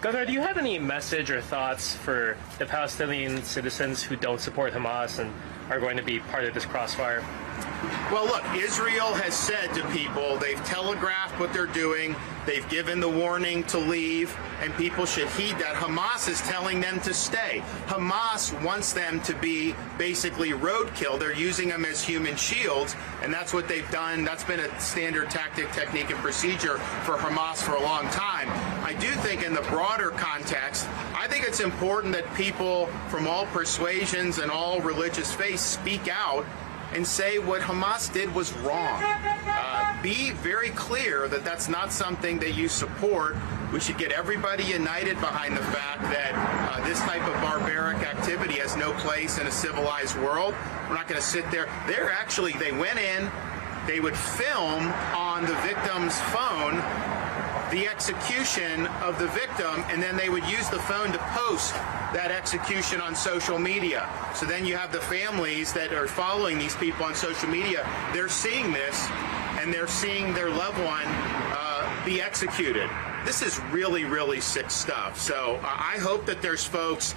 Governor, do you have any message or thoughts for the Palestinian citizens who don't support Hamas and are going to be part of this crossfire? Well, look, Israel has said to people, they've telegraphed what they're doing, they've given the warning to leave, and people should heed that. Hamas is telling them to stay. Hamas wants them to be basically roadkill. They're using them as human shields, and that's what they've done. That's been a standard tactic, technique, and procedure for Hamas for a long time. I do think in the broader context, I think it's important that people from all persuasions and all religious faiths speak out and say what Hamas did was wrong. Be very clear that that's not something that you support. We should get everybody united behind the fact that this type of barbaric activity has no place in a civilized world. We're not going to sit there. They went in, they would film on the victim's phone the execution of the victim, and then they would use the phone to post that execution on social media. So then you have the families that are following these people on social media. They're seeing this, and they're seeing their loved one be executed. This is really, really sick stuff. So I hope that there's folks,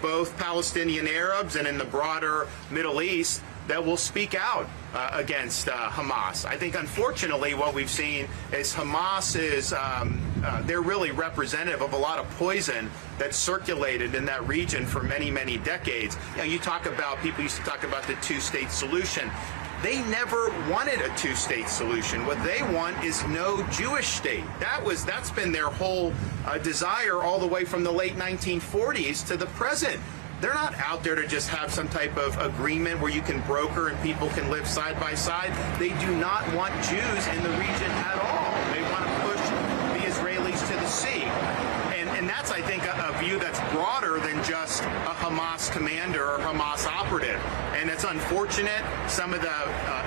both Palestinian Arabs and in the broader Middle East, that will speak out against Hamas. I think, unfortunately, what we've seen is Hamas is, they're really representative of a lot of poison that's circulated in that region for many, many decades. You talk about, people used to talk about the two-state solution. They never wanted a two-state solution. What they want is no Jewish state. That's been their whole desire all the way from the late 1940s to the present. They're not out there to just have some type of agreement where you can broker and people can live side by side. They do not want Jews in the region at all. They want to push the Israelis to the sea. And that's, I think, a view that's broader than just a Hamas commander or Hamas operative. And it's unfortunate. Some of the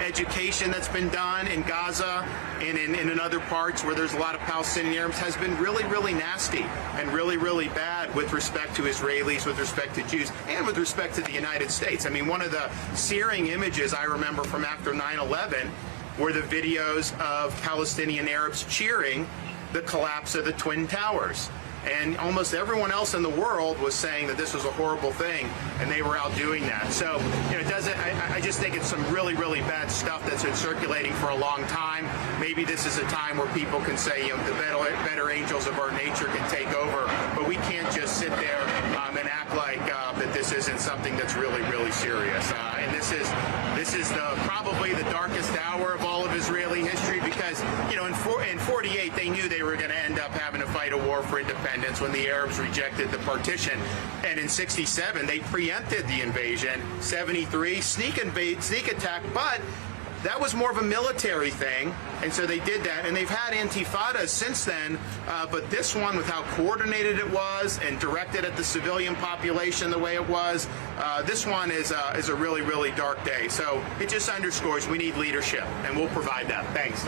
education that's been done in Gaza and in other parts where there's a lot of Palestinian Arabs has been really, really nasty and really, really bad with respect to Israelis, with respect to Jews, and with respect to the United States. I mean, one of the searing images I remember from after 9/11 were the videos of Palestinian Arabs cheering the collapse of the Twin Towers. And almost everyone else in the world was saying that this was a horrible thing, and they were out doing that. So, it doesn't. I just think it's some really, really bad stuff that's been circulating for a long time. Maybe this is a time where people can say, the better angels of our nature can take over, but we can't just sit there and act like that this isn't something that's really, really serious. And this is probably the darkest hour of all of Israeli history, because in 48 they knew they were going to end up having to fight a war for independence when the Arabs rejected the partition, and in 67 they preempted the invasion. 73 sneak attack, but that was more of a military thing, and so they did that, and they've had intifadas since then, but this one, with how coordinated it was and directed at the civilian population the way it was, this one is a really, really dark day. So it just underscores we need leadership, and we'll provide that. Thanks.